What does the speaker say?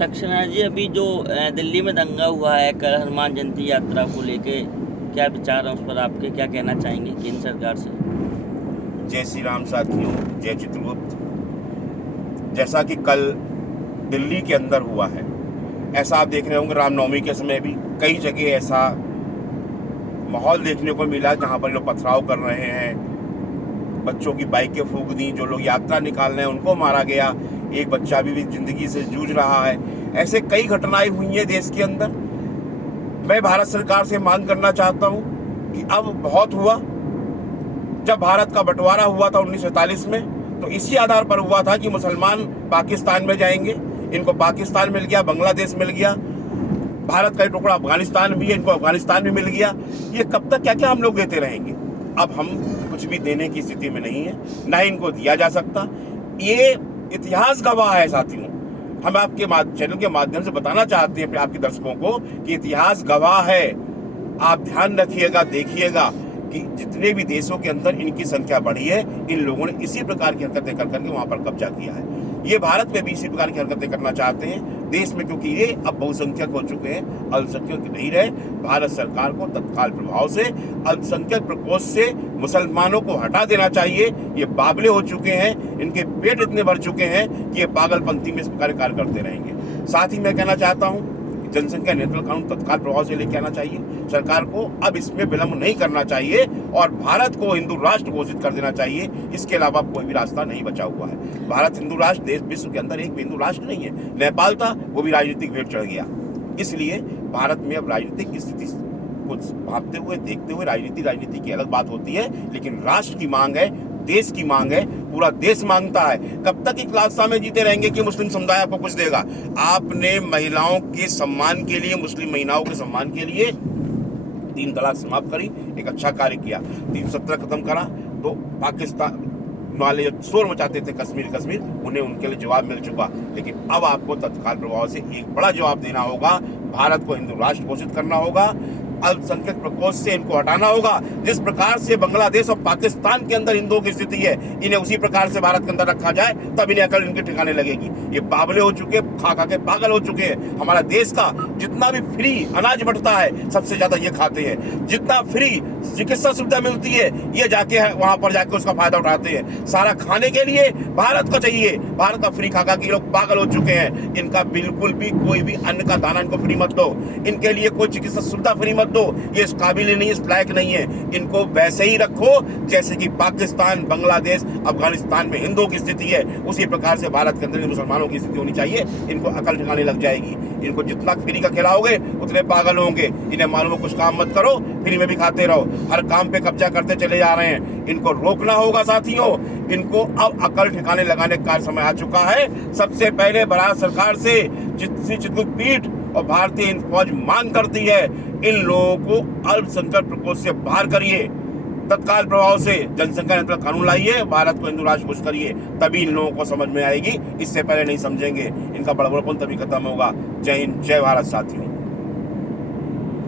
सक्सेना जी, अभी जो दिल्ली में दंगा हुआ है कल हनुमान जयंती यात्रा को लेके, क्या विचार हैं उस पर आपके, क्या कहना चाहेंगे केंद्र सरकार से? जय श्री राम साथियों, जय चित्रगुप्त। जैसा कि कल दिल्ली के अंदर हुआ है, ऐसा आप देख रहे होंगे रामनवमी के समय भी कई जगह ऐसा माहौल देखने को मिला जहां पर लोग पथराव कर रहे हैं, बच्चों की बाइकें फूंक दी, जो लोग यात्रा निकाल रहे हैं उनको मारा गया, एक बच्चा भी जिंदगी से जूझ रहा है। ऐसे कई घटनाएं हुई हैं देश के अंदर। मैं भारत सरकार से मांग करना चाहता हूं कि अब बहुत हुआ। जब भारत का बंटवारा हुआ था 1947 में, तो इसी आधार पर हुआ था कि मुसलमान पाकिस्तान में जाएंगे। इनको पाकिस्तान मिल गया, बांग्लादेश मिल गया, भारत का एक टुकड़ा अफगानिस्तान भी है, इनको अफगानिस्तान भी मिल गया। ये कब तक क्या क्या हम लोग देते रहेंगे? अब हम कुछ भी देने की स्थिति में नहीं है, ना ही इनको दिया जा सकता। ये इतिहास गवाह है साथियों। हम आपके चैनल के माध्यम से बताना चाहते हैं आपके दर्शकों को कि इतिहास गवाह है। आप ध्यान रखिएगा, देखिएगा कि जितने भी देशों के अंदर इनकी संख्या बढ़ी है, इन लोगों ने इसी प्रकार की हरकतें कर करके वहां पर कब्जा किया है। ये भारत में भी इसी प्रकार की हरकतें करना चाहते हैं देश में, क्योंकि ये अब बहुसंख्यक हो चुके हैं, अल्पसंख्यक नहीं रहे। भारत सरकार को तत्काल प्रभाव से अल्पसंख्यक प्रकोष्ठ से मुसलमानों को हटा देना चाहिए। ये बाबले हो चुके हैं, इनके पेट इतने भर चुके हैं कि ये पागलपंथी में इस प्रकार कार्य करते रहेंगे। साथ ही मैं कहना चाहता हूँ जनसंख्या नियंत्रण कानून तत्काल प्रभाव से लेके आना चाहिए सरकार को। अब इसमें विलंब नहीं करना चाहिए और भारत को हिंदू राष्ट्र घोषित कर देना चाहिए। इसके अलावा कोई भी रास्ता नहीं बचा हुआ है। भारत हिंदू राष्ट्र, देश विश्व के अंदर एक भी हिंदू राष्ट्र नहीं है। नेपाल था, वो भी राजनीतिक भेंट चढ़ गया। इसलिए भारत में अब राजनीतिक की स्थिति को भांपते हुए, देखते हुए, राजनीति की अलग बात होती है, लेकिन राष्ट्र की मांग है, देश की मांग है, पूरा देश मांगता है। कब तक एक लालसा में जीते रहेंगे कि मुस्लिम समुदाय आपको कुछ देगा? आपने महिलाओं के सम्मान के लिए, मुस्लिम महिलाओं के सम्मान के लिए 3 तलाक समाप्त करी, एक अच्छा कार्य किया। 370 खत्म करा, तो पाकिस्तान वाले जो शोर मचाते थे कश्मीर, उन्हें उनके लिए जवाब मिल चुका। लेकिन अब आपको तत्काल प्रभाव से एक बड़ा जवाब देना होगा। भारत को हिंदू राष्ट्र घोषित करना होगा, अल्पसंख्यक प्रकोष्ठ से इनको हटाना होगा। जिस प्रकार से बांग्लादेश और पाकिस्तान के अंदर हिंदुओं की स्थिति है, इन्हें उसी प्रकार से भारत के अंदर रखा जाए, तब इन्हें अकल इनके ठिकाने लगेगी। ये बाबले हो चुके, खा के पागल हो चुके हैं। हमारा देश का जितना भी फ्री अनाज बढ़ता है, सबसे ज्यादा ये खाते हैं। जितना फ्री चिकित्सा सुविधा मिलती है, ये जाके वहां पर जाके उसका फायदा उठाते हैं। सारा खाने के लिए भारत को चाहिए। भारत का फ्री खा के लोग पागल हो चुके हैं। इनका बिल्कुल भी कोई भी अन्न का दाना इनको फ्री मत दो, इनके लिए कोई चिकित्सा सुविधा फ्री मत दो। ये इस काबिल ही नहीं, इस लायक नहीं है। इनको वैसे ही रखो जैसे कि पाकिस्तान, बांग्लादेश, अफगानिस्तान में हिंदुओं की स्थिति है, उसी प्रकार से भारत के अंदर मुसलमानों की स्थिति होनी चाहिए। इनको अकल ठिकाने लग जाएगी। इनको जितना फ्री का खिलाओगे उतने पागल होंगे। इन्हें मालूम कुछ काम मत करो, फ्री में भी खाते रहो, हर काम पे कब्जा करते चले जा रहे हैं। इनको रोकना होगा साथियों। इनको अब अकल ठिकाने लगाने का समय आ चुका है। सबसे पहले भारत सरकार से चित्रकूट पीठ और भारतीय फौज मांग करती है, इन लोगों को अल्पसंख्यक प्रकोष्ठ से बाहर करिए। तत्काल प्रभाव से जनसंख्या नियंत्रण कानून लाइए, भारत को हिंदू राष्ट्र घोषित करिए, तभी इन लोगों को समझ में आएगी। इससे पहले नहीं समझेंगे। इनका बड़बड़पन तभी खत्म होगा। जय हिंद, जय भारत साथियों।